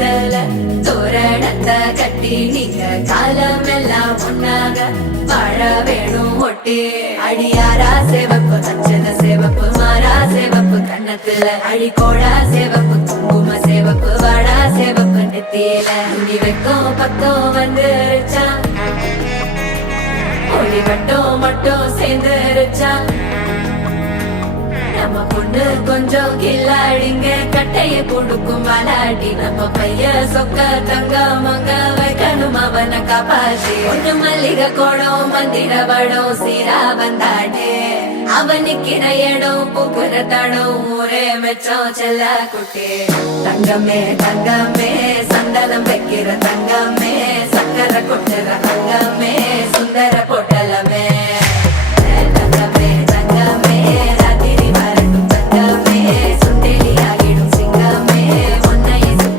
பந்தல தோரணத்தை கட்டி நீங்க காலமெல்லாம் ஒன்னாக வாழ வேணும் ஒட்டி அடியாரா சிவப்பு அச்சத சிவப்பு மாறா சிவப்பு கண்ணத்துல அடிக்கோடா சிவப்பு குங்கும சிவப்பு வாடா சிவப்பு நெத்தியில துணி வைக்கும் பக்கம் வந்துருச்சா ஒளி மட்டும் சேர்ந்துருச்சா நம்ம பொண்ணு கொஞ்சம் கில்லாடிங்க கட்டைய கொடுக்கும் வாலாடி நம்ம பைய சொக்க தங்க மங்க வைக்கணும் அவனை காப்பாத்தி ஒண்ணு மல்லிகை கோடம் மந்திர வடம் சீரா வந்தாடே அவன் நிக்கிற இடம் பூக்குற தடம் ஊரே மெச்சம் செல்ல குட்டி தங்கமே தங்கமே சந்தனம் வைக்கிற தங்கமே சக்கரை கொட்டுற தங்கமே சுந்தர பொட்டலமே